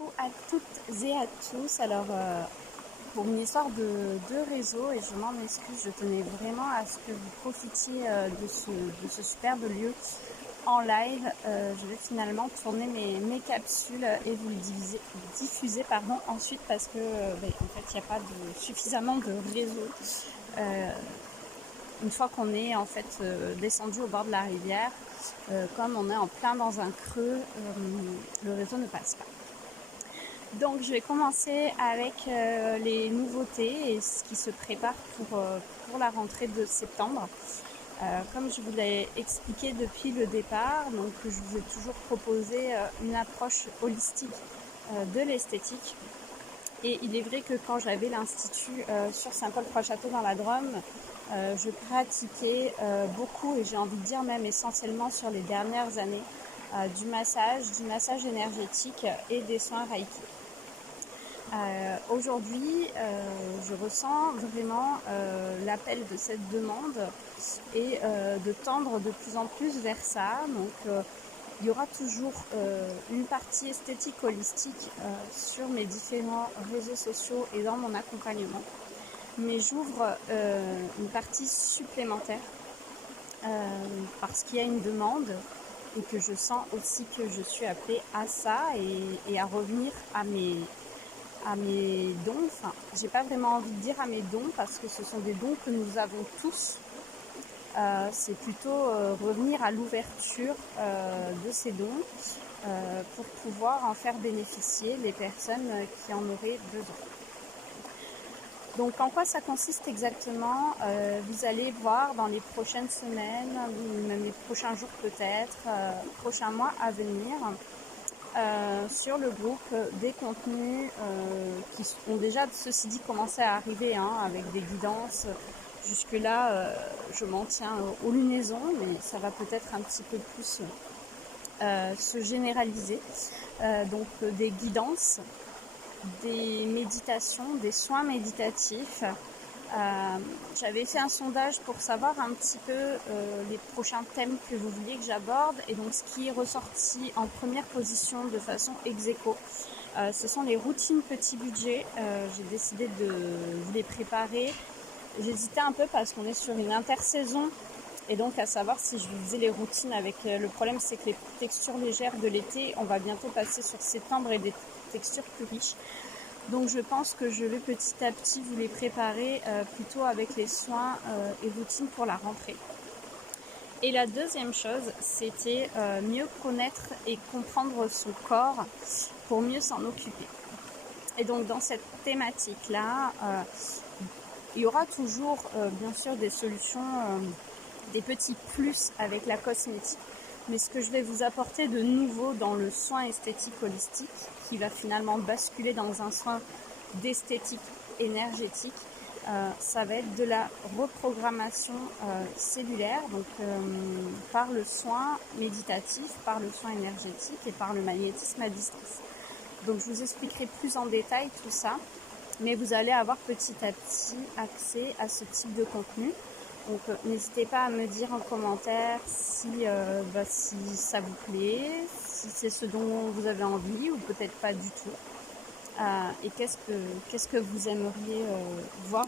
Coucou à toutes et à tous. Alors, pour une histoire de réseau, et je m'en excuse, je tenais vraiment à ce que vous profitiez de ce superbe lieu en live. Je vais finalement tourner mes capsules et vous le diffuser ensuite parce que en fait, il n'y a pas suffisamment de réseau. Une fois qu'on est en fait descendu au bord de la rivière, comme on est en plein dans un creux, le réseau ne passe pas. Donc je vais commencer avec les nouveautés et ce qui se prépare pour la rentrée de septembre. Comme je vous l'ai expliqué depuis le départ, donc je vous ai toujours proposé une approche holistique de l'esthétique. Et il est vrai que quand j'avais l'institut sur Saint-Paul-Trois-Châteaux dans la Drôme, je pratiquais beaucoup, et j'ai envie de dire même essentiellement sur les dernières années, du massage énergétique et des soins Reiki. Aujourd'hui, je ressens vraiment l'appel de cette demande et de tendre de plus en plus vers ça. Donc, il y aura toujours une partie esthétique holistique sur mes différents réseaux sociaux et dans mon accompagnement. Mais j'ouvre une partie supplémentaire parce qu'il y a une demande et que je sens aussi que je suis appelée à ça et à revenir à mes dons. Enfin, j'ai pas vraiment envie de dire à mes dons parce que ce sont des dons que nous avons tous. C'est plutôt revenir à l'ouverture de ces dons pour pouvoir en faire bénéficier les personnes qui en auraient besoin. Donc en quoi ça consiste exactement, vous allez voir dans les prochaines semaines, même les prochains jours peut-être, prochains mois à venir, sur le groupe des contenus qui ont déjà, ceci dit, commencé à arriver avec des guidances. Jusque là je m'en tiens aux lunaisons, mais ça va peut-être un petit peu plus se généraliser. Donc des guidances, des méditations, des soins méditatifs. J'avais fait un sondage pour savoir un petit peu les prochains thèmes que vous vouliez que j'aborde, et donc ce qui est ressorti en première position de façon ex-aequo, ce sont les routines petit budget. J'ai décidé de vous les préparer. J'hésitais un peu parce qu'on est sur une intersaison, et donc à savoir si je faisais les routines avec le problème, c'est que les textures légères de l'été, on va bientôt passer sur septembre et des textures plus riches. Donc je pense que je vais petit à petit vous les préparer plutôt avec les soins et routines pour la rentrée. Et la deuxième chose, c'était mieux connaître et comprendre son corps pour mieux s'en occuper. Et donc dans cette thématique-là, il y aura toujours bien sûr des solutions, des petits plus avec la cosmétique. Mais ce que je vais vous apporter de nouveau dans le soin esthétique holistique, qui va finalement basculer dans un soin d'esthétique énergétique, ça va être de la reprogrammation cellulaire, donc par le soin méditatif, par le soin énergétique et par le magnétisme à distance. Donc je vous expliquerai plus en détail tout ça, mais vous allez avoir petit à petit accès à ce type de contenu. Donc n'hésitez pas à me dire en commentaire si ça vous plaît, si c'est ce dont vous avez envie ou peut-être pas du tout. Et qu'est-ce que vous aimeriez voir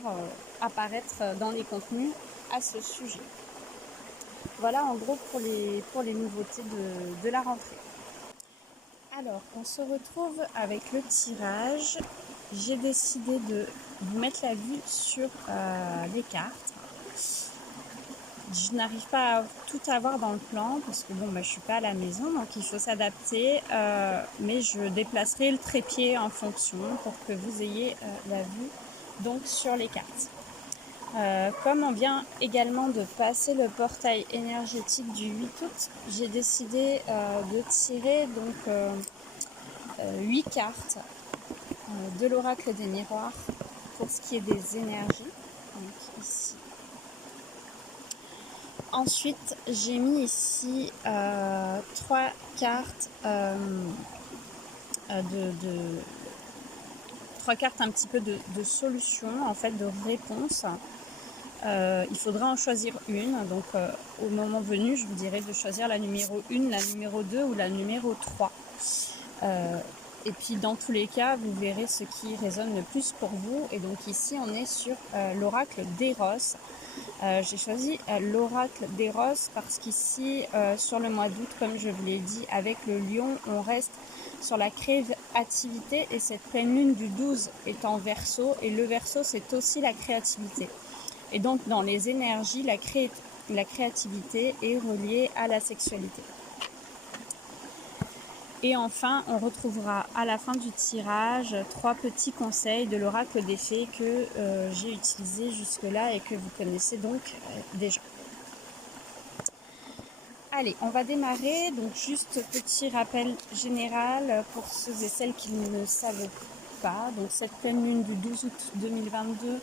apparaître dans les contenus à ce sujet. Voilà en gros pour les nouveautés de la rentrée. Alors, on se retrouve avec le tirage. J'ai décidé de vous mettre la vue sur les cartes. Je n'arrive pas à tout avoir dans le plan parce que je suis pas à la maison, donc il faut s'adapter, mais je déplacerai le trépied en fonction pour que vous ayez la vue donc sur les cartes. Comme on vient également de passer le portail énergétique du 8 août, j'ai décidé de tirer donc 8 cartes de l'oracle des miroirs pour ce qui est des énergies. Donc ici. Ensuite, j'ai mis ici 3 cartes 3 cartes un petit peu de solution, en fait, de réponse. Il faudra en choisir une. Donc, au moment venu, je vous dirai de choisir la numéro 1, la numéro 2 ou la numéro 3. Et puis dans tous les cas, vous verrez ce qui résonne le plus pour vous. Et donc ici, on est sur l'oracle d'Eros. J'ai choisi l'oracle d'Eros parce qu'ici, sur le mois d'août, comme je vous l'ai dit, avec le lion, on reste sur la créativité et cette pleine lune du 12 est en Verseau. Et le Verseau, c'est aussi la créativité. Et donc dans les énergies, la créativité est reliée à la sexualité. Et enfin, on retrouvera à la fin du tirage 3 petits conseils de l'oracle des fées que j'ai utilisés jusque-là et que vous connaissez donc déjà. Allez, on va démarrer. Donc juste petit rappel général pour ceux et celles qui ne savent pas. Donc cette pleine lune du 12 août 2022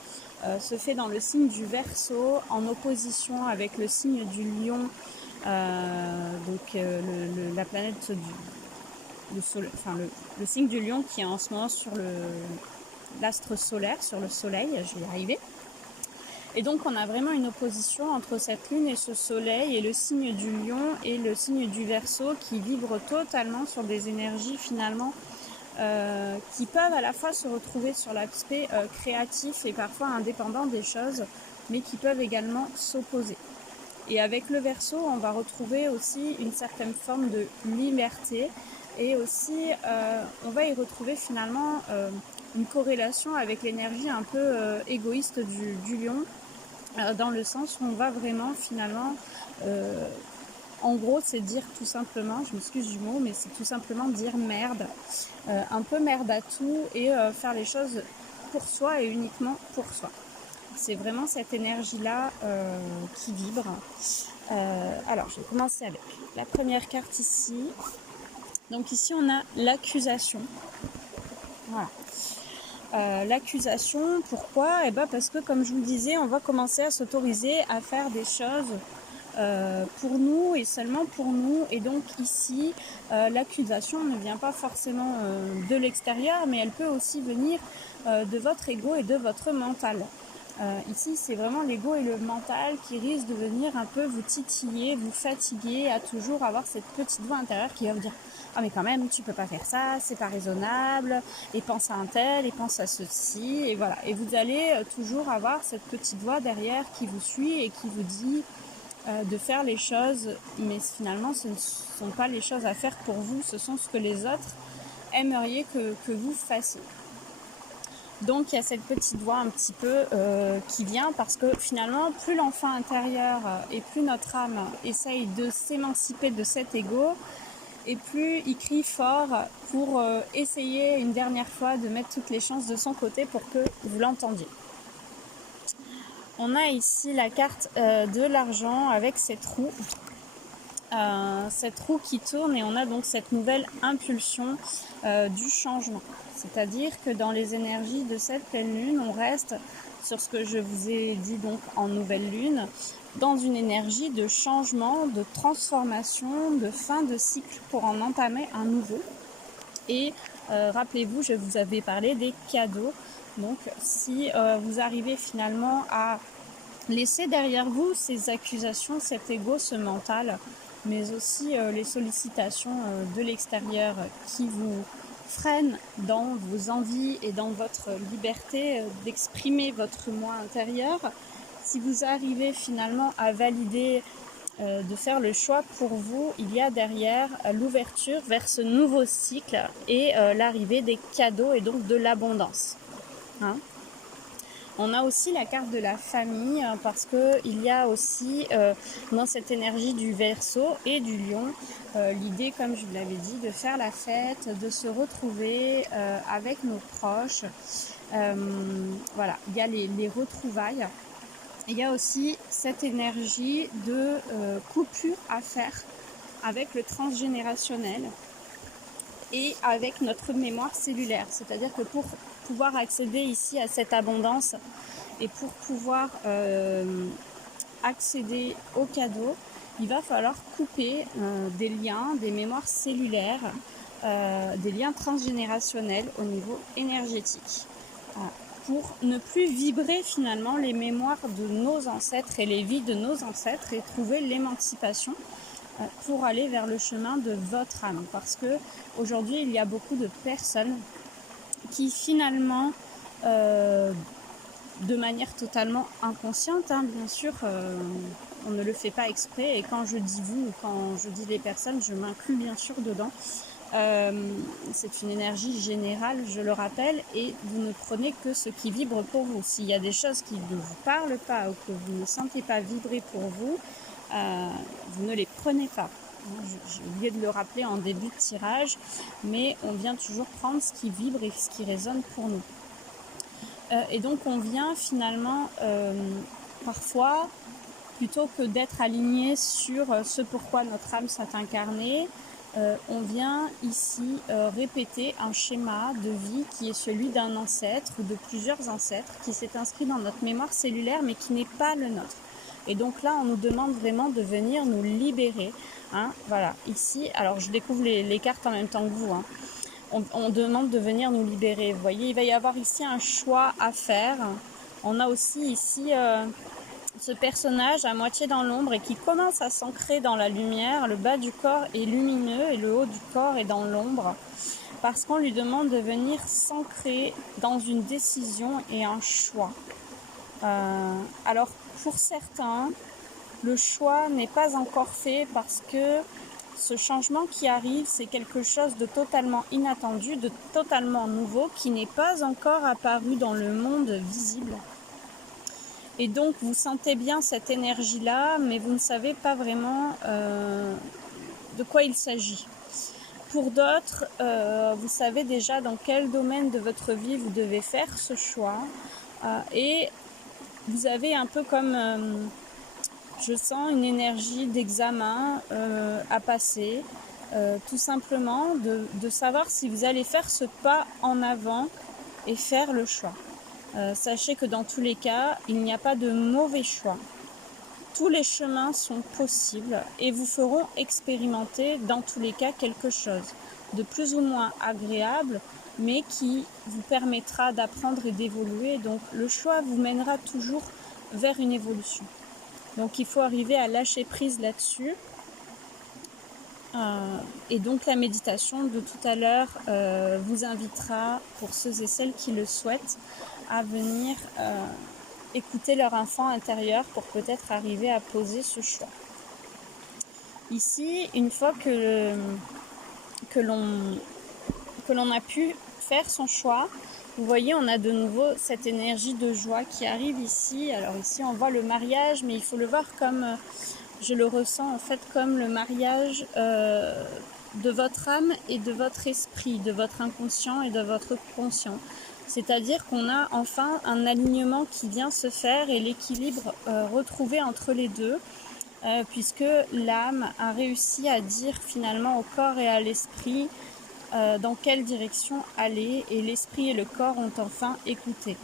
se fait dans le signe du Verseau en opposition avec le signe du Lion, la planète le signe du lion qui est en ce moment sur l'astre solaire, sur le soleil, je vais y arriver. Et donc on a vraiment une opposition entre cette lune et ce soleil et le signe du lion et le signe du Verseau qui vibrent totalement sur des énergies finalement qui peuvent à la fois se retrouver sur l'aspect créatif et parfois indépendant des choses, mais qui peuvent également s'opposer. Et avec le Verseau, on va retrouver aussi une certaine forme de liberté. Et aussi, on va y retrouver finalement une corrélation avec l'énergie un peu égoïste du lion, dans le sens où on va vraiment finalement, en gros, c'est dire tout simplement, je m'excuse du mot, mais c'est tout simplement dire merde, un peu merde à tout et faire les choses pour soi et uniquement pour soi. C'est vraiment cette énergie-là qui vibre. Alors, je vais commencer avec la première carte ici. Donc ici, on a l'accusation. Voilà. L'accusation, pourquoi ? Parce que, comme je vous le disais, on va commencer à s'autoriser à faire des choses pour nous et seulement pour nous. Et donc ici, l'accusation ne vient pas forcément de l'extérieur, mais elle peut aussi venir de votre ego et de votre mental. Ici, c'est vraiment l'ego et le mental qui risquent de venir un peu vous titiller, vous fatiguer, à toujours avoir cette petite voix intérieure qui va vous dire « Ah mais quand même, tu peux pas faire ça, c'est pas raisonnable, et pense à un tel, et pense à ceci, et voilà. » Et vous allez toujours avoir cette petite voix derrière qui vous suit et qui vous dit de faire les choses, mais finalement, ce ne sont pas les choses à faire pour vous, ce sont ce que les autres aimeriez que vous fassiez. Donc il y a cette petite voix un petit peu qui vient parce que finalement plus l'enfant intérieur et plus notre âme essaye de s'émanciper de cet ego et plus il crie fort pour essayer une dernière fois de mettre toutes les chances de son côté pour que vous l'entendiez. On a ici la carte de l'argent avec cette roue. Cette roue qui tourne et on a donc cette nouvelle impulsion du changement. C'est-à-dire que dans les énergies de cette pleine lune, on reste sur ce que je vous ai dit donc en nouvelle lune, dans une énergie de changement, de transformation, de fin de cycle pour en entamer un nouveau. Et rappelez-vous, je vous avais parlé des cadeaux. Donc si vous arrivez finalement à laisser derrière vous ces accusations, cet ego, ce mental, mais aussi les sollicitations de l'extérieur qui vous freinent dans vos envies et dans votre liberté d'exprimer votre moi intérieur. Si vous arrivez finalement à valider, de faire le choix pour vous, il y a derrière l'ouverture vers ce nouveau cycle et l'arrivée des cadeaux et donc de l'abondance. On a aussi la carte de la famille parce qu'il y a aussi dans cette énergie du Verseau et du Lion l'idée, comme je vous l'avais dit, de faire la fête, de se retrouver avec nos proches. Voilà, il y a les retrouvailles. Il y a aussi cette énergie de coupure à faire avec le transgénérationnel et avec notre mémoire cellulaire. C'est-à-dire que pour pouvoir accéder ici à cette abondance et pour pouvoir accéder aux cadeaux, il va falloir couper des liens, des mémoires cellulaires, des liens transgénérationnels au niveau énergétique. Pour ne plus vibrer finalement les mémoires de nos ancêtres et les vies de nos ancêtres et trouver l'émancipation pour aller vers le chemin de votre âme. Parce que aujourd'hui, il y a beaucoup de personnes qui finalement, de manière totalement inconsciente, bien sûr, on ne le fait pas exprès, et quand je dis vous ou quand je dis les personnes, je m'inclus bien sûr dedans. C'est une énergie générale, je le rappelle, et vous ne prenez que ce qui vibre pour vous. S'il y a des choses qui ne vous parlent pas ou que vous ne sentez pas vibrer pour vous, vous ne les prenez pas. J'ai oublié de le rappeler en début de tirage, mais on vient toujours prendre ce qui vibre et ce qui résonne pour nous. Et donc on vient finalement, parfois, plutôt que d'être aligné sur ce pourquoi notre âme s'est incarnée, on vient ici répéter un schéma de vie qui est celui d'un ancêtre ou de plusieurs ancêtres qui s'est inscrit dans notre mémoire cellulaire mais qui n'est pas le nôtre. Et donc là, on nous demande vraiment de venir nous libérer. Voilà, ici, alors je découvre les cartes en même temps que vous. On demande de venir nous libérer. Vous voyez, il va y avoir ici un choix à faire. On a aussi ici ce personnage à moitié dans l'ombre et qui commence à s'ancrer dans la lumière. Le bas du corps est lumineux et le haut du corps est dans l'ombre. Parce qu'on lui demande de venir s'ancrer dans une décision et un choix. Alors, pour certains, le choix n'est pas encore fait parce que ce changement qui arrive, c'est quelque chose de totalement inattendu, de totalement nouveau, qui n'est pas encore apparu dans le monde visible. Et donc, vous sentez bien cette énergie-là, mais vous ne savez pas vraiment de quoi il s'agit. Pour d'autres, vous savez déjà dans quel domaine de votre vie vous devez faire ce choix. Et vous avez un peu comme, je sens, une énergie d'examen à passer. Tout simplement de savoir si vous allez faire ce pas en avant et faire le choix. Sachez que dans tous les cas, il n'y a pas de mauvais choix. Tous les chemins sont possibles et vous feront expérimenter dans tous les cas quelque chose de plus ou moins agréable, mais qui vous permettra d'apprendre et d'évoluer. Donc le choix vous mènera toujours vers une évolution. Donc il faut arriver à lâcher prise là-dessus. Et donc la méditation de tout à l'heure vous invitera, pour ceux et celles qui le souhaitent, à venir écouter leur enfant intérieur pour peut-être arriver à poser ce choix. Ici, une fois que l'on a pu faire son choix, vous voyez, on a de nouveau cette énergie de joie qui arrive ici. Alors ici, on voit le mariage, mais il faut le voir comme, je le ressens en fait comme le mariage de votre âme et de votre esprit, de votre inconscient et de votre conscient. C'est-à-dire qu'on a enfin un alignement qui vient se faire et l'équilibre retrouvé entre les deux, puisque l'âme a réussi à dire finalement au corps et à l'esprit dans quelle direction aller, et l'esprit et le corps ont enfin écouté.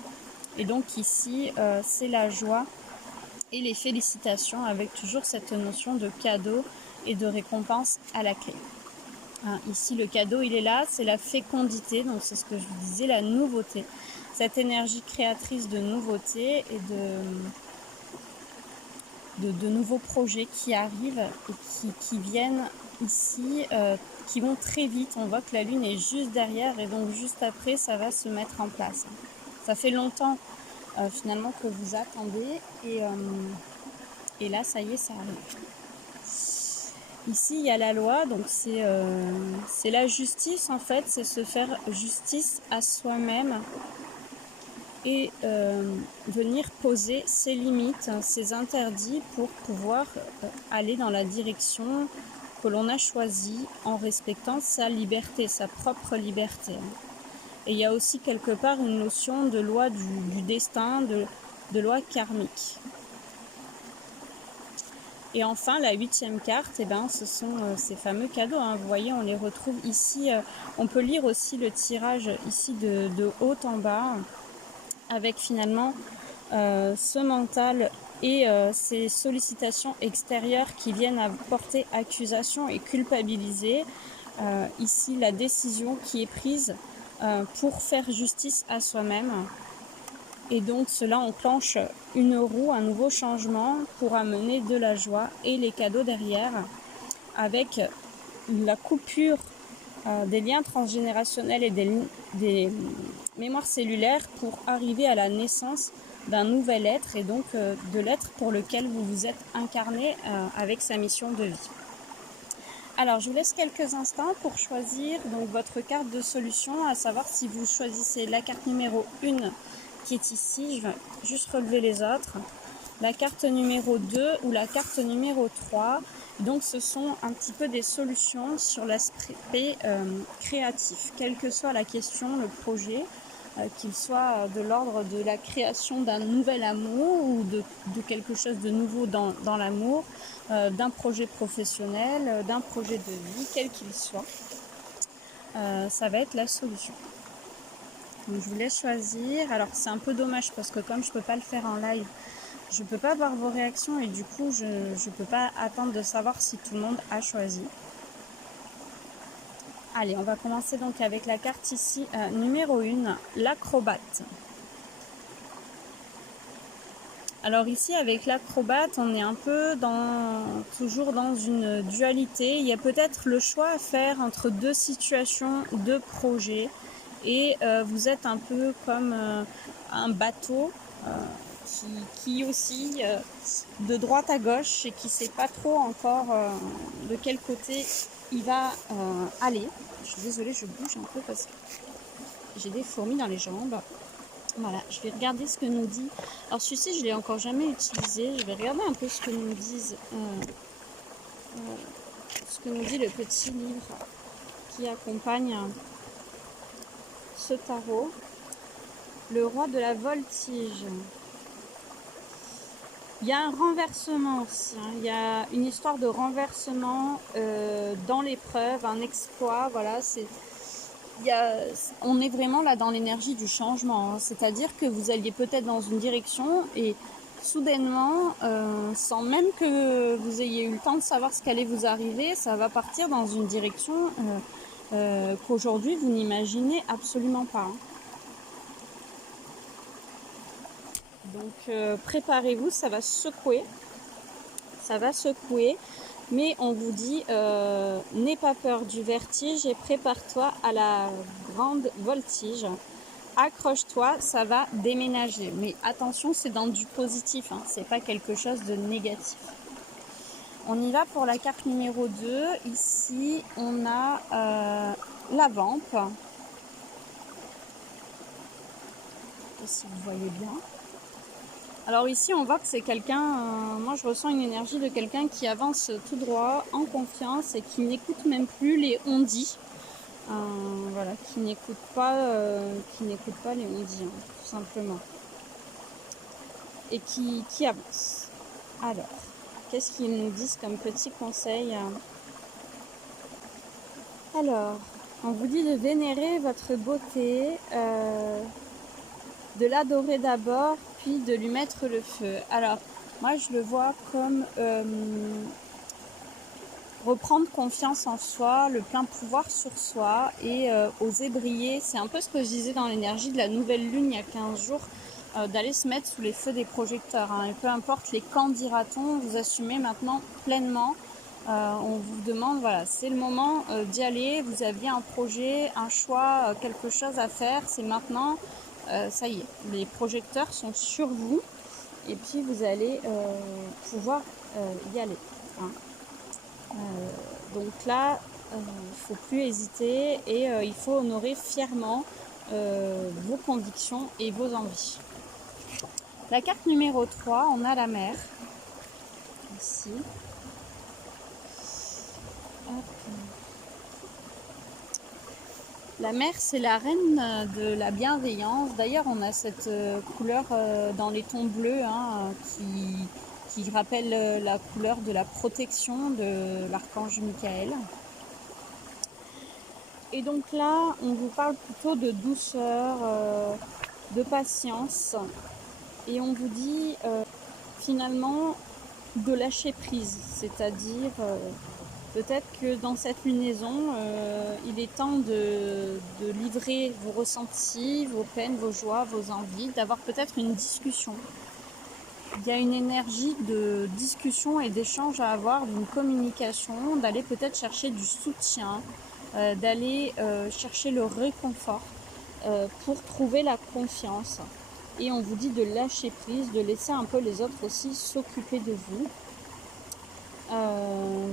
Et donc ici, c'est la joie et les félicitations, avec toujours cette notion de cadeau et de récompense à la clé. Ici, le cadeau, il est là, c'est la fécondité, donc c'est ce que je vous disais, la nouveauté. Cette énergie créatrice de nouveauté et de nouveaux projets qui arrivent et qui viennent ici, qui vont très vite. On voit que la lune est juste derrière et donc juste après, ça va se mettre en place. Ça fait longtemps finalement que vous attendez et là, ça y est, ça arrive. Ici, il y a la loi, donc c'est la justice en fait, c'est se faire justice à soi-même et venir poser ses limites, ses interdits pour pouvoir aller dans la direction que l'on a choisie en respectant sa liberté, sa propre liberté. Et il y a aussi quelque part une notion de loi du destin, de loi karmique. Et enfin, la 8e carte, ce sont ces fameux cadeaux. Vous voyez, on les retrouve ici. On peut lire aussi le tirage ici de haut en bas, avec finalement ce mental et ces sollicitations extérieures qui viennent à porter accusation et culpabiliser. Ici, la décision qui est prise pour faire justice à soi-même. Et donc cela enclenche une roue, un nouveau changement pour amener de la joie et les cadeaux derrière. avec la coupure des liens transgénérationnels et des mémoires cellulaires pour arriver à la naissance d'un nouvel être et donc de l'être pour lequel vous vous êtes incarné avec sa mission de vie. Alors, je vous laisse quelques instants pour choisir donc votre carte de solution, à savoir si vous choisissez la carte numéro 1 qui est ici, je vais juste relever les autres, la carte numéro 2 ou la carte numéro 3. Donc, ce sont un petit peu des solutions sur l'aspect créatif, quelle que soit la question, le projet, qu'il soit de l'ordre de la création d'un nouvel amour ou de quelque chose de nouveau dans l'amour, d'un projet professionnel, d'un projet de vie, quel qu'il soit. Ça va être la solution. Donc je vous laisse choisir. Alors c'est un peu dommage parce que comme je ne peux pas le faire en live, je ne peux pas voir vos réactions et du coup je ne peux pas attendre de savoir si tout le monde a choisi. Allez, on va commencer donc avec la carte ici, numéro 1, l'acrobate. Alors ici, avec l'acrobate, on est un peu toujours dans une dualité. Il y a peut-être le choix à faire entre deux situations, deux projets. Et vous êtes un peu comme un bateau qui aussi de droite à gauche et qui ne sait pas trop encore de quel côté il va aller. Je suis désolée, je bouge un peu parce que j'ai des fourmis dans les jambes. Voilà, je vais regarder ce que nous dit. Alors celui-ci, je ne l'ai encore jamais utilisé. Je vais regarder un peu ce que nous disent, ce que nous dit le petit livre qui accompagne ce tarot. Le roi de la voltige. Il y a un renversement aussi, hein. Il y a une histoire de renversement dans l'épreuve, un exploit, voilà, on est vraiment là dans l'énergie du changement, hein. C'est-à-dire que vous alliez peut-être dans une direction et soudainement, sans même que vous ayez eu le temps de savoir ce qu'allait vous arriver, ça va partir dans une direction qu'aujourd'hui vous n'imaginez absolument pas, hein. Donc préparez-vous, ça va secouer, mais on vous dit n'aie pas peur du vertige et prépare-toi à la grande voltige. Accroche-toi, ça va déménager. Mais attention, c'est dans du positif, hein, c'est pas quelque chose de négatif. On y va pour la carte numéro 2. Ici, on a la vampe. Je sais pas si vous voyez bien. Alors ici, on voit que c'est quelqu'un, moi je ressens une énergie de quelqu'un qui avance tout droit, en confiance et qui n'écoute même plus les on-dit. Voilà, qui n'écoute pas les on-dit, hein, tout simplement. Et qui avance. Alors, qu'est-ce qu'ils nous disent comme petit conseil? Alors, on vous dit de vénérer votre beauté, de l'adorer d'abord, puis de lui mettre le feu. Alors, moi je le vois comme reprendre confiance en soi, le plein pouvoir sur soi et oser briller. C'est un peu ce que je disais dans l'énergie de la nouvelle lune il y a 15 jours, d'aller se mettre sous les feux des projecteurs, hein. Et peu importe les quand dira-t-on, vous assumez maintenant pleinement. On vous demande, voilà, c'est le moment d'y aller. Vous aviez un projet, un choix, quelque chose à faire, c'est maintenant. Ça y est, les projecteurs sont sur vous et puis vous allez pouvoir y aller, hein. Donc là, il ne faut plus hésiter et il faut honorer fièrement vos convictions et vos envies. La carte numéro 3, on a la mer, ici. Hop. La mer, c'est la reine de la bienveillance. D'ailleurs, on a cette couleur dans les tons bleus, hein, qui rappelle la couleur de la protection de l'archange Michael. Et donc là, on vous parle plutôt de douceur, de patience. Et on vous dit finalement de lâcher prise, c'est-à-dire peut-être que dans cette lunaison, il est temps de livrer vos ressentis, vos peines, vos joies, vos envies, d'avoir peut-être une discussion il y a une énergie de discussion et d'échange à avoir, d'une communication, d'aller peut-être chercher du soutien, d'aller chercher le réconfort pour trouver la confiance. Et on vous dit de lâcher prise, de laisser un peu les autres aussi s'occuper de vous.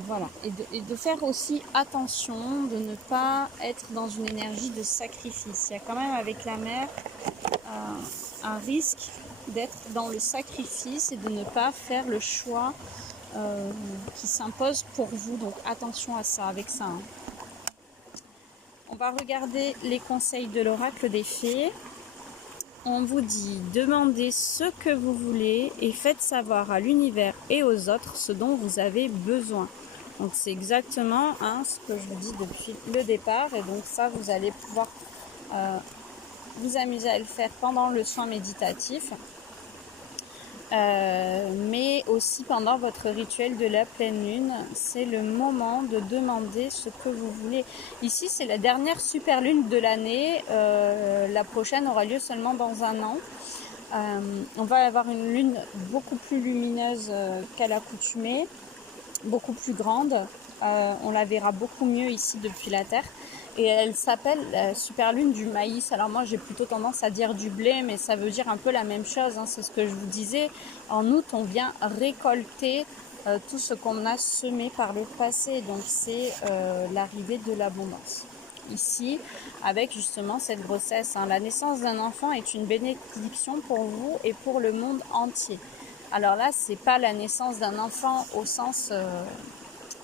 Voilà. Et de faire aussi attention, de ne pas être dans une énergie de sacrifice. Il y a quand même avec la mer un risque d'être dans le sacrifice et de ne pas faire le choix qui s'impose pour vous. Donc attention à ça, avec ça. On va regarder les conseils de l'oracle des fées. On vous dit, demandez ce que vous voulez et faites savoir à l'univers et aux autres ce dont vous avez besoin. Donc c'est exactement ce que je vous dis depuis le départ. Et donc ça, vous allez pouvoir vous amuser à le faire pendant le soin méditatif. Mais aussi pendant votre rituel de la pleine lune, c'est le moment de demander ce que vous voulez. Ici, c'est la dernière super lune de l'année. La prochaine aura lieu seulement dans un an. On va avoir une lune beaucoup plus lumineuse qu'à l'accoutumée, beaucoup plus grande. On la verra beaucoup mieux ici depuis la Terre. Et elle s'appelle la super lune du maïs. Alors moi j'ai plutôt tendance à dire du blé, mais ça veut dire un peu la même chose, hein. C'est ce que je vous disais. En août, on vient récolter tout ce qu'on a semé par le passé. Donc c'est l'arrivée de l'abondance. Ici, avec justement cette grossesse, hein. La naissance d'un enfant est une bénédiction pour vous et pour le monde entier. Alors là, c'est pas la naissance d'un enfant au sens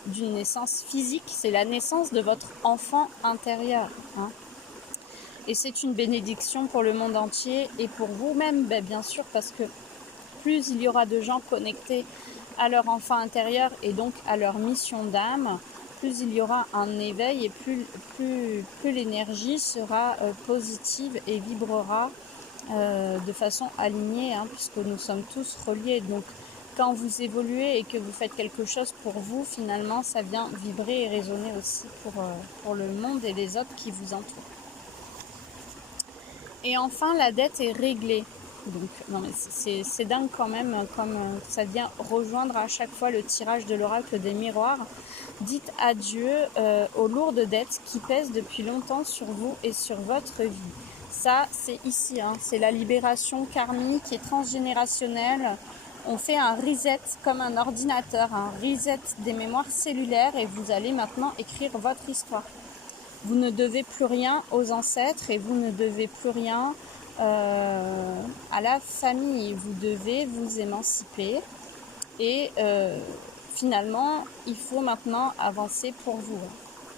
d'une naissance physique, c'est la naissance de votre enfant intérieur, hein. Et c'est une bénédiction pour le monde entier et pour vous-même, bien sûr, parce que plus il y aura de gens connectés à leur enfant intérieur et donc à leur mission d'âme, plus il y aura un éveil et plus l'énergie sera positive et vibrera de façon alignée, hein, puisque nous sommes tous reliés. Donc quand vous évoluez et que vous faites quelque chose pour vous, finalement, ça vient vibrer et résonner aussi pour le monde et les autres qui vous entourent. Et enfin, la dette est réglée. Donc, non mais c'est dingue quand même, comme ça vient rejoindre à chaque fois le tirage de l'oracle des miroirs. Dites adieu aux lourdes dettes qui pèsent depuis longtemps sur vous et sur votre vie. Ça, c'est ici, hein, c'est la libération karmique et transgénérationnelle. On fait un reset comme un ordinateur, un reset des mémoires cellulaires et vous allez maintenant écrire votre histoire. Vous ne devez plus rien aux ancêtres et vous ne devez plus rien à la famille. Vous devez vous émanciper et finalement, il faut maintenant avancer pour vous.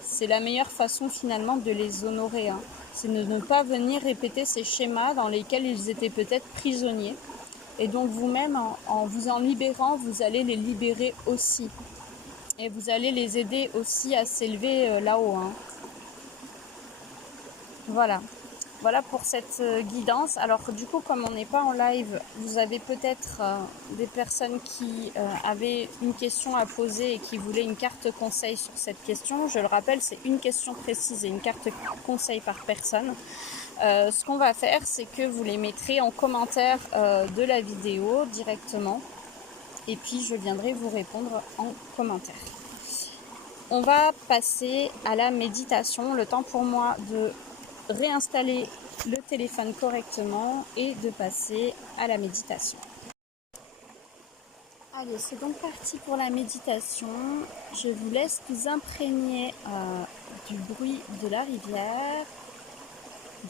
C'est la meilleure façon finalement de les honorer, hein. C'est de ne pas venir répéter ces schémas dans lesquels ils étaient peut-être prisonniers. Et donc vous-même, en vous en libérant, vous allez les libérer aussi. Et vous allez les aider aussi à s'élever là-haut, hein. Voilà. Voilà pour cette guidance. Alors du coup, comme on n'est pas en live, vous avez peut-être des personnes qui avaient une question à poser et qui voulaient une carte conseil sur cette question. Je le rappelle, c'est une question précise et une carte conseil par personne. Ce qu'on va faire, c'est que vous les mettrez en commentaire de la vidéo directement. Et puis, je viendrai vous répondre en commentaire. On va passer à la méditation. Le temps pour moi de réinstaller le téléphone correctement et de passer à la méditation. Allez, c'est donc parti pour la méditation. Je vous laisse vous imprégner du bruit de la rivière,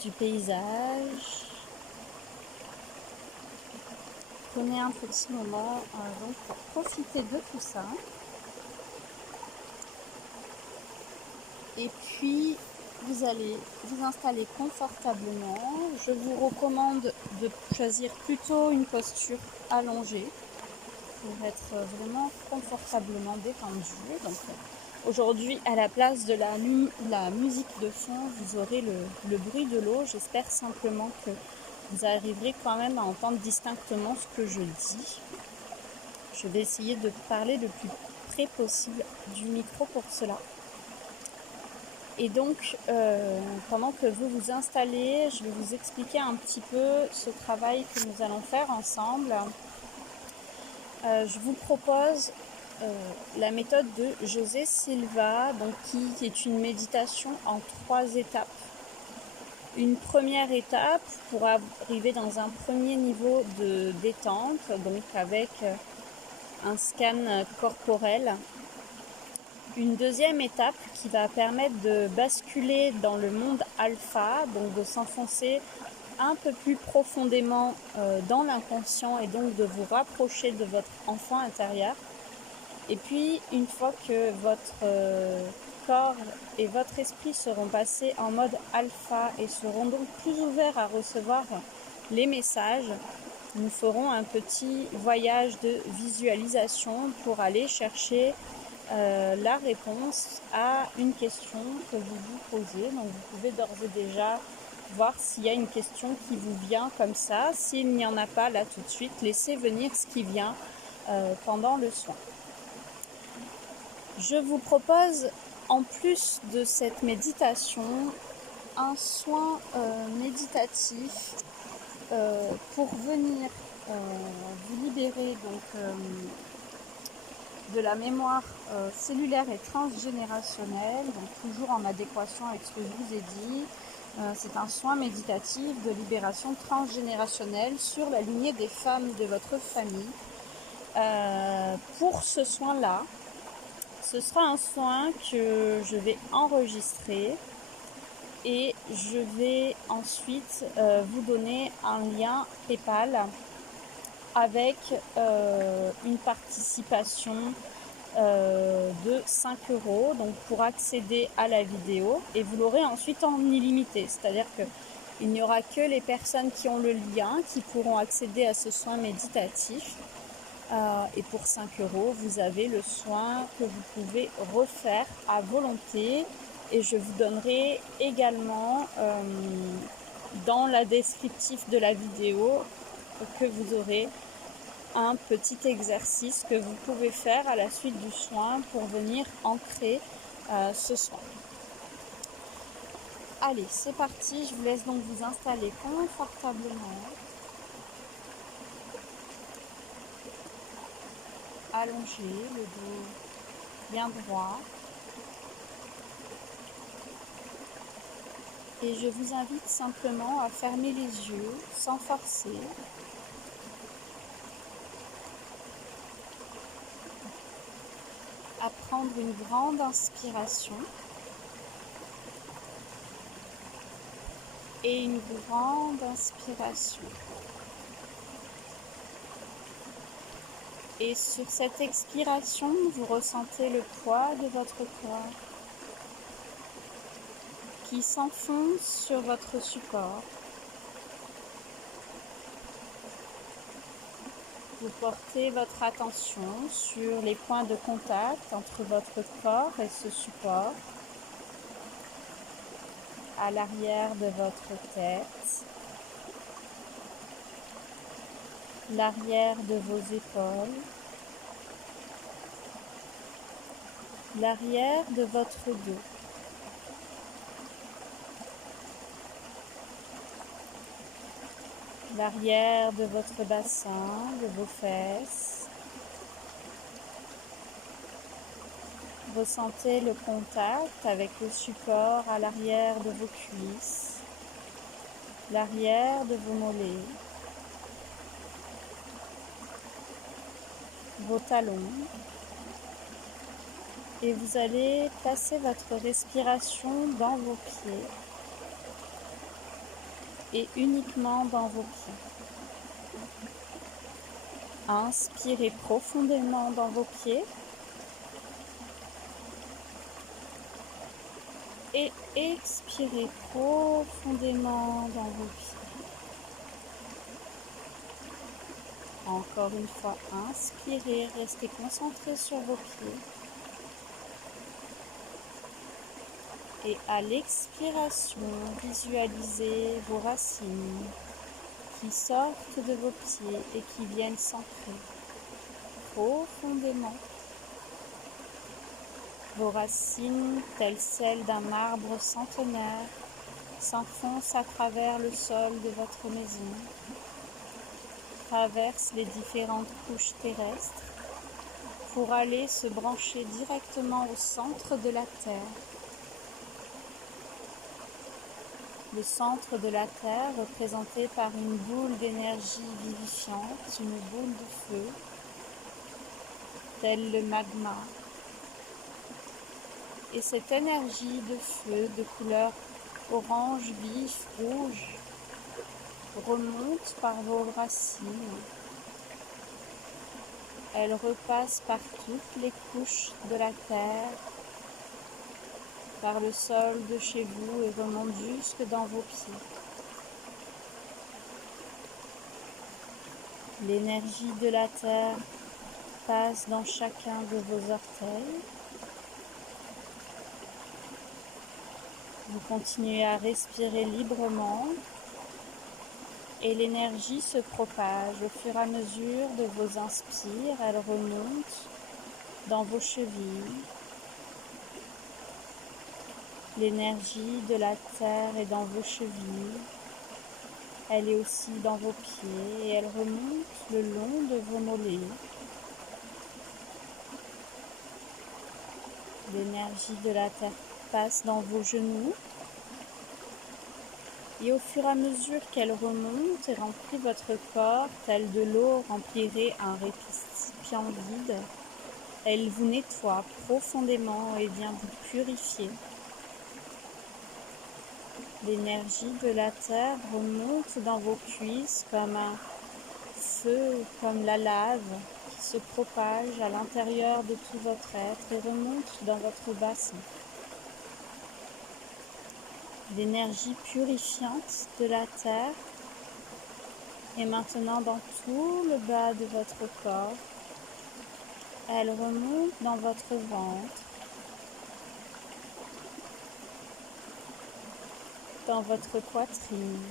du paysage. Prenez un petit moment donc pour profiter de tout ça. Et puis, vous allez vous installer confortablement. Je vous recommande de choisir plutôt une posture allongée pour être vraiment confortablement détendu. Donc, aujourd'hui, à la place de la musique de fond, vous aurez le bruit de l'eau. J'espère simplement que vous arriverez quand même à entendre distinctement ce que je dis. Je vais essayer de parler le plus près possible du micro pour cela. Et donc, pendant que vous vous installez, je vais vous expliquer un petit peu ce travail que nous allons faire ensemble. je vous propose la méthode de José Silva, donc, qui est une méditation en 3 étapes. Une première étape pour arriver dans un premier niveau de détente, donc avec un scan corporel. Une deuxième étape qui va permettre de basculer dans le monde alpha, donc de s'enfoncer un peu plus profondément dans l'inconscient et donc de vous rapprocher de votre enfant intérieur. Et puis, une fois que votre corps et votre esprit seront passés en mode alpha et seront donc plus ouverts à recevoir les messages, nous ferons un petit voyage de visualisation pour aller chercher la réponse à une question que vous vous posez. Donc vous pouvez d'ores et déjà voir s'il y a une question qui vous vient comme ça. S'il n'y en a pas là tout de suite, laissez venir ce qui vient pendant le soin. Je vous propose, en plus de cette méditation, un soin méditatif pour venir vous libérer donc, de la mémoire cellulaire et transgénérationnelle, donc toujours en adéquation avec ce que je vous ai dit. C'est un soin méditatif de libération transgénérationnelle sur la lignée des femmes de votre famille. Pour ce soin-là, ce sera un soin que je vais enregistrer et je vais ensuite vous donner un lien PayPal avec une participation de 5 € donc pour accéder à la vidéo, et vous l'aurez ensuite en illimité, c'est-à-dire que il n'y aura que les personnes qui ont le lien qui pourront accéder à ce soin méditatif. Et pour 5 €, vous avez le soin que vous pouvez refaire à volonté. Et je vous donnerai également dans la descriptif de la vidéo que vous aurez un petit exercice que vous pouvez faire à la suite du soin pour venir ancrer ce soin. Allez, c'est parti, je vous laisse donc vous installer confortablement. Allongé, le dos bien droit. Et je vous invite simplement à fermer les yeux sans forcer. À prendre une grande inspiration et une grande inspiration. Et sur cette expiration, vous ressentez le poids de votre corps qui s'enfonce sur votre support. Vous portez votre attention sur les points de contact entre votre corps et ce support, à l'arrière de votre tête, l'arrière de vos épaules, l'arrière de votre dos. L'arrière de votre bassin, de vos fesses. Ressentez le contact avec le support à l'arrière de vos cuisses, l'arrière de vos mollets, vos talons. Et vous allez placer votre respiration dans vos pieds et uniquement dans vos pieds. Inspirez profondément dans vos pieds et expirez profondément dans vos pieds. Encore une fois, inspirez, restez concentré sur vos pieds. Et à l'expiration, visualisez vos racines qui sortent de vos pieds et qui viennent s'ancrer profondément. Vos racines, telles celles d'un arbre centenaire, s'enfoncent à travers le sol de votre maison. traverse les différentes couches terrestres pour aller se brancher directement au centre de la Terre. Le centre de la Terre représenté par une boule d'énergie vivifiante, une boule de feu, telle le magma. Et cette énergie de feu de couleur orange vif, rouge, remonte par vos racines. Elle repasse par toutes les couches de la terre, par le sol de chez vous et remonte jusque dans vos pieds. L'énergie de la terre passe dans chacun de vos orteils. Vous continuez à respirer librement et l'énergie se propage au fur et à mesure de vos inspires. Elle remonte dans vos chevilles. L'énergie de la terre est dans vos chevilles. Elle est aussi dans vos pieds et elle remonte le long de vos mollets. L'énergie de la terre passe dans vos genoux. Et au fur et à mesure qu'elle remonte et remplit votre corps, tel de l'eau remplirait un récipient vide, elle vous nettoie profondément et vient vous purifier. L'énergie de la terre remonte dans vos cuisses comme un feu, comme la lave qui se propage à l'intérieur de tout votre être et remonte dans votre bassin. L'énergie purifiante de la terre est maintenant dans tout le bas de votre corps. Elle remonte dans votre ventre, dans votre poitrine,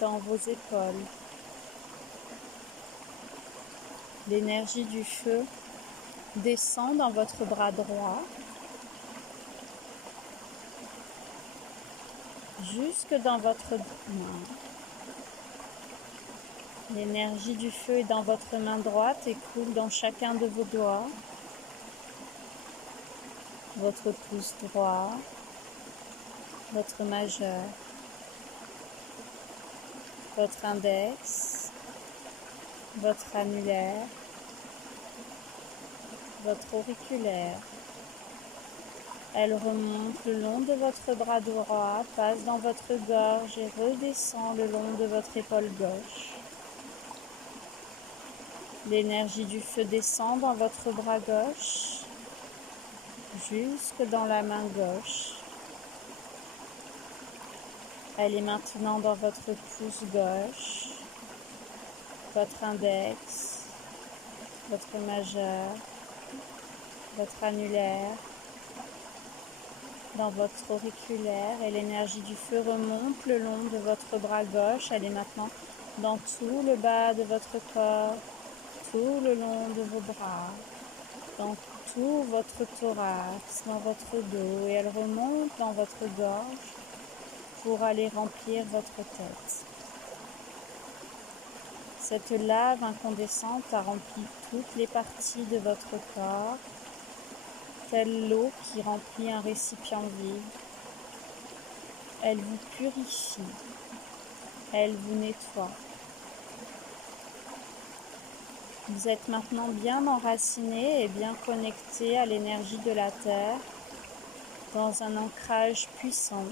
dans vos épaules. L'énergie du feu descend dans votre bras droit, jusque dans votre main. L'énergie du feu est dans votre main droite et coule dans chacun de vos doigts, votre pouce droit, votre majeur, votre index, votre annulaire, votre auriculaire. Elle remonte le long de votre bras droit, passe dans votre gorge et redescend le long de votre épaule gauche. L'énergie du feu descend dans votre bras gauche, jusque dans la main gauche. Elle est maintenant dans votre pouce gauche, votre index, votre majeur, votre annulaire, dans votre auriculaire et l'énergie du feu remonte le long de votre bras gauche. Elle est maintenant dans tout le bas de votre corps, tout le long de vos bras, dans tout votre thorax, dans votre dos et elle remonte dans votre gorge pour aller remplir votre tête. Cette lave incandescente a rempli toutes les parties de votre corps, telle l'eau qui remplit un récipient vide. Elle vous purifie, elle vous nettoie. Vous êtes maintenant bien enraciné et bien connecté à l'énergie de la Terre, dans un ancrage puissant.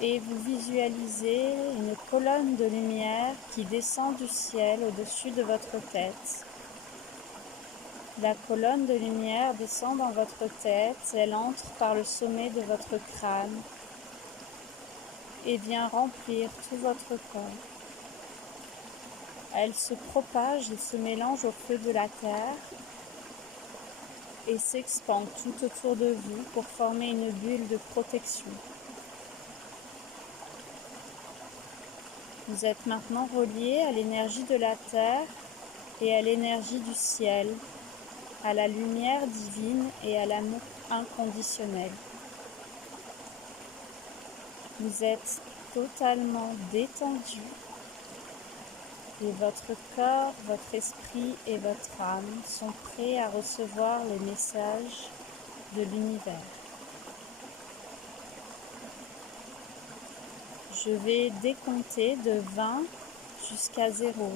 Et vous visualisez une colonne de lumière qui descend du ciel au-dessus de votre tête. La colonne de lumière descend dans votre tête, elle entre par le sommet de votre crâne et vient remplir tout votre corps. Elle se propage et se mélange au feu de la terre et s'expand tout autour de vous pour former une bulle de protection. Vous êtes maintenant relié à l'énergie de la terre et à l'énergie du ciel, à la lumière divine et à l'amour inconditionnel. Vous êtes totalement détendu et votre corps, votre esprit et votre âme sont prêts à recevoir les messages de l'univers. Je vais décompter de 20 jusqu'à 0.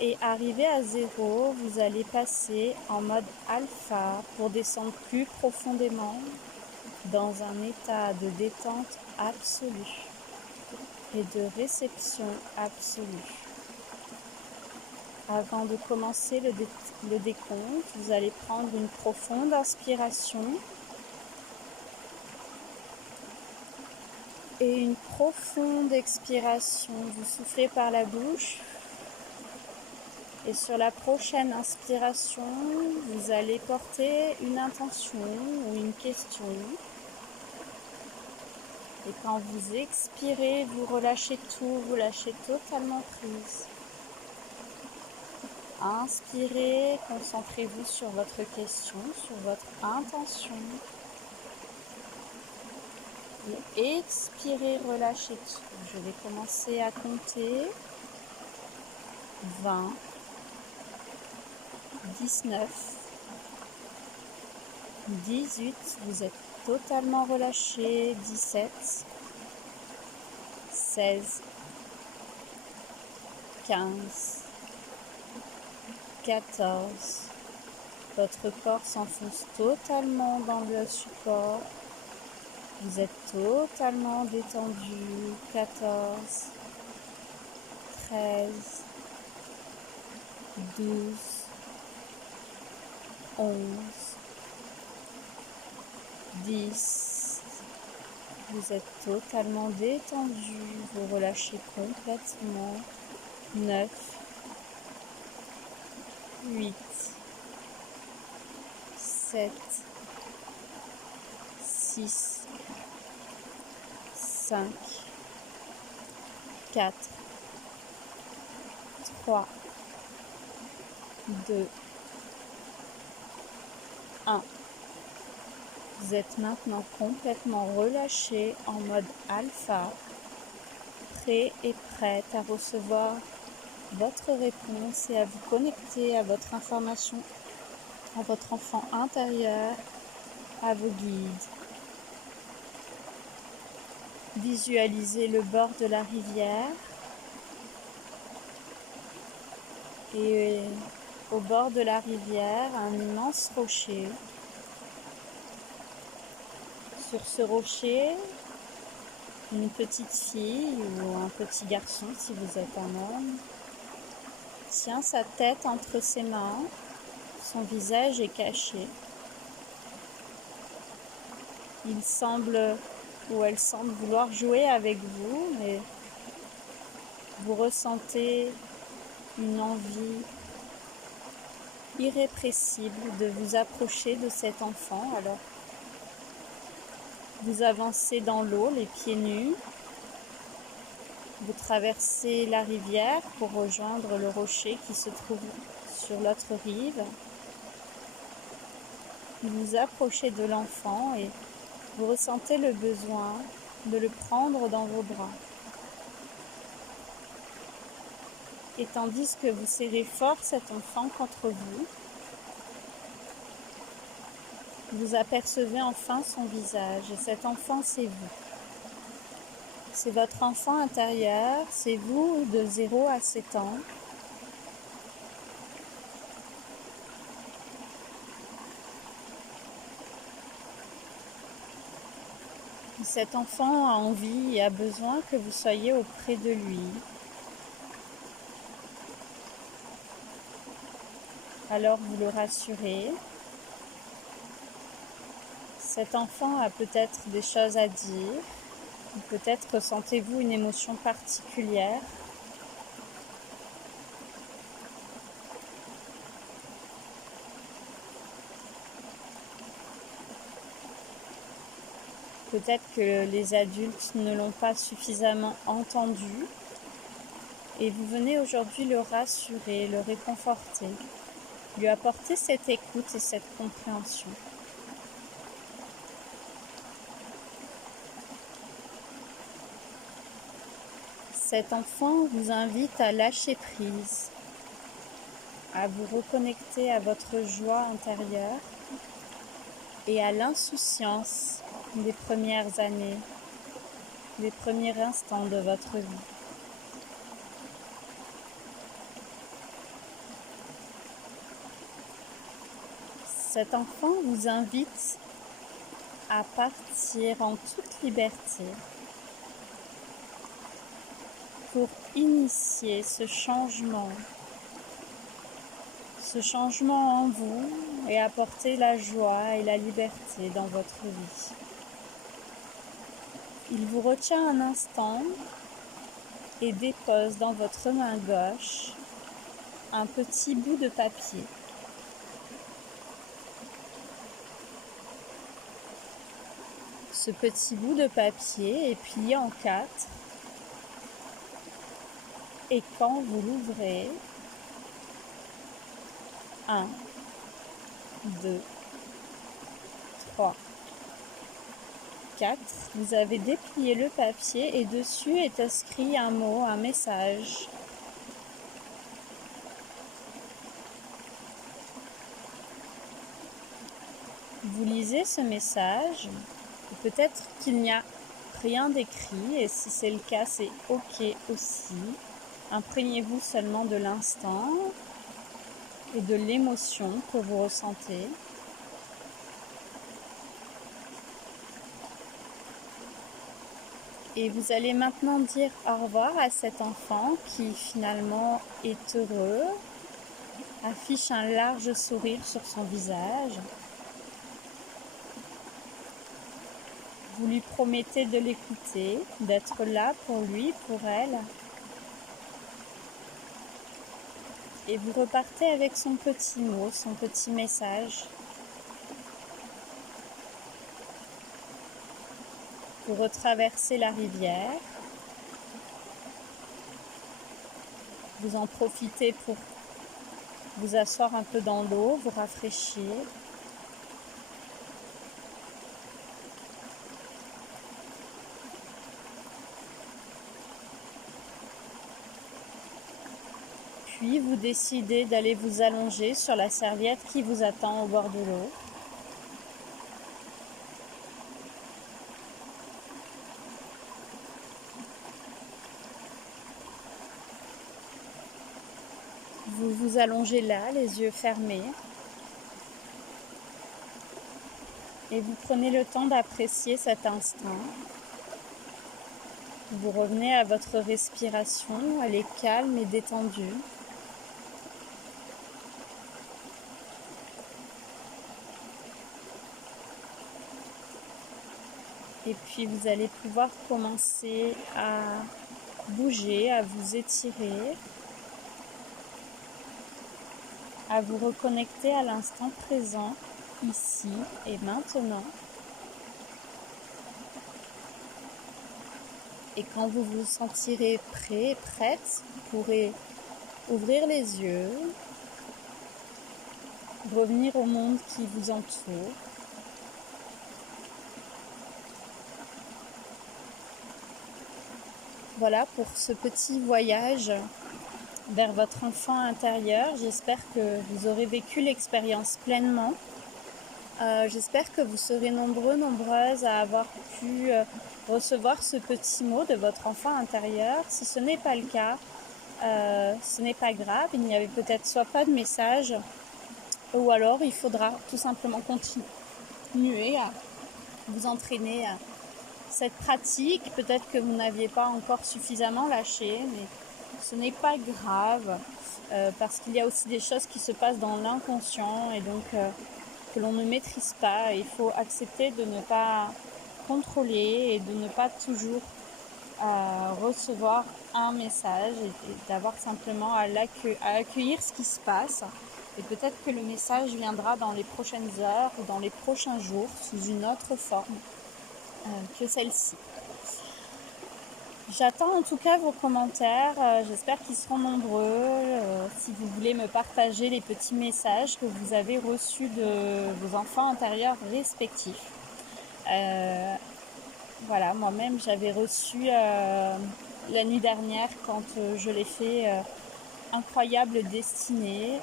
Et arrivé à 0, vous allez passer en mode alpha pour descendre plus profondément dans un état de détente absolue et de réception absolue. Avant de commencer le décompte, vous allez prendre une profonde inspiration et une profonde expiration. Vous soufflez par la bouche. Et sur la prochaine inspiration, vous allez porter une intention ou une question. Et quand vous expirez, vous relâchez tout, vous lâchez totalement prise. Inspirez, concentrez-vous sur votre question, sur votre intention. Et expirez, relâchez tout. Je vais commencer à compter. 20, 19, 18, vous êtes totalement relâché. 17, 16, 15, 14, votre corps s'enfonce totalement dans le support, vous êtes totalement détendu. 14, 13, 12, 11, 10, vous êtes totalement détendu, vous relâchez complètement. 9, 8, 7, 6, 5, 4, 3, 2, 1. Vous êtes maintenant complètement relâché en mode alpha, prêt et prête à recevoir votre réponse et à vous connecter à votre information, à votre enfant intérieur, à vos guides. Visualisez le bord de la rivière et au bord de la rivière, un immense rocher. Sur ce rocher, une petite fille ou un petit garçon, si vous êtes un homme, tient sa tête entre ses mains, son visage est caché. Il semble ou elle semble vouloir jouer avec vous, mais vous ressentez une envie irrépressible de vous approcher de cet enfant. Alors, vous avancez dans l'eau, les pieds nus. Vous traversez la rivière pour rejoindre le rocher qui se trouve sur l'autre rive. Vous vous approchez de l'enfant et vous ressentez le besoin de le prendre dans vos bras. Et tandis que vous serrez fort cet enfant contre vous, vous apercevez enfin son visage. Et cet enfant, c'est vous. C'est votre enfant intérieur, c'est vous de 0 à 7 ans. Cet enfant a envie et a besoin que vous soyez auprès de lui. Alors vous le rassurez. Cet enfant a peut-être des choses à dire. Peut-être ressentez-vous une émotion particulière. Peut-être que les adultes ne l'ont pas suffisamment entendu. Et vous venez aujourd'hui le rassurer, le réconforter, lui apporter cette écoute et cette compréhension. Cet enfant vous invite à lâcher prise, à vous reconnecter à votre joie intérieure et à l'insouciance des premières années, des premiers instants de votre vie. Cet enfant vous invite à partir en toute liberté pour initier ce changement en vous et apporter la joie et la liberté dans votre vie. Il vous retient un instant et dépose dans votre main gauche un petit bout de papier. Ce petit bout de papier est plié en 4 et quand vous l'ouvrez, 1, 2, 3, 4, vous avez déplié le papier et dessus est inscrit un mot, un message. Vous lisez ce message, peut-être qu'il n'y a rien d'écrit et si c'est le cas, c'est ok aussi. Imprégnez-vous seulement de l'instant et de l'émotion que vous ressentez. Et vous allez maintenant dire au revoir à cet enfant qui finalement est heureux, affiche un large sourire sur son visage. Vous lui promettez de l'écouter, d'être là pour lui, pour elle. Et vous repartez avec son petit mot, son petit message. Vous retraversez la rivière. Vous en profitez pour vous asseoir un peu dans l'eau, vous rafraîchir. Puis vous décidez d'aller vous allonger sur la serviette qui vous attend au bord de l'eau. Vous vous allongez là, les yeux fermés. Et vous prenez le temps d'apprécier cet instant. Vous revenez à votre respiration, elle est calme et détendue. Et puis vous allez pouvoir commencer à bouger, à vous étirer, à vous reconnecter à l'instant présent, ici et maintenant. Et quand vous vous sentirez prêt, prête, vous pourrez ouvrir les yeux, revenir au monde qui vous entoure. Voilà pour ce petit voyage vers votre enfant intérieur. J'espère que vous aurez vécu l'expérience pleinement. J'espère que vous serez nombreux, nombreuses à avoir pu recevoir ce petit mot de votre enfant intérieur. Si ce n'est pas le cas, ce n'est pas grave. Il n'y avait peut-être soit pas de message ou alors il faudra tout simplement continuer à vous entraîner à cette pratique. Peut-être que vous n'aviez pas encore suffisamment lâché, mais ce n'est pas grave parce qu'il y a aussi des choses qui se passent dans l'inconscient et donc que l'on ne maîtrise pas. Il faut accepter de ne pas contrôler et de ne pas toujours recevoir un message et d'avoir simplement à accueillir ce qui se passe. Et peut-être que le message viendra dans les prochaines heures ou dans les prochains jours sous une autre forme que celle-ci. J'attends en tout cas vos commentaires, j'espère qu'ils seront nombreux. Si vous voulez me partager les petits messages que vous avez reçus de vos enfants intérieurs respectifs. Voilà, moi-même j'avais reçu la nuit dernière quand je l'ai fait. Incroyable destinée.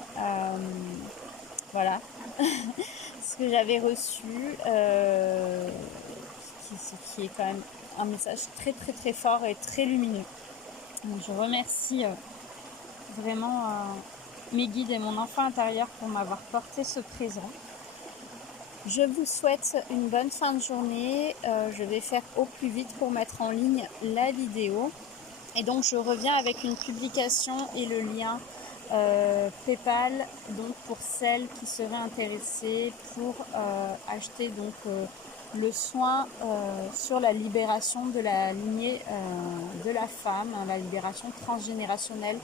Voilà ce que j'avais reçu, qui est quand même un message très très très fort et très lumineux. Donc, je remercie vraiment mes guides et mon enfant intérieur pour m'avoir porté ce présent. Je vous souhaite une bonne fin de journée. Je vais faire au plus vite pour mettre en ligne la vidéo. Et donc je reviens avec une publication et le lien PayPal, donc pour celles qui seraient intéressées pour acheter donc le soin sur la libération de la lignée de la femme, la libération transgénérationnelle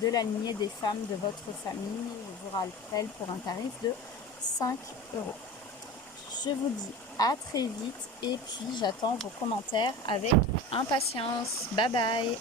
de la lignée des femmes de votre famille. Je vous rappelle pour un tarif de 5 euros. Je vous dis à très vite et puis j'attends vos commentaires avec impatience. Bye bye.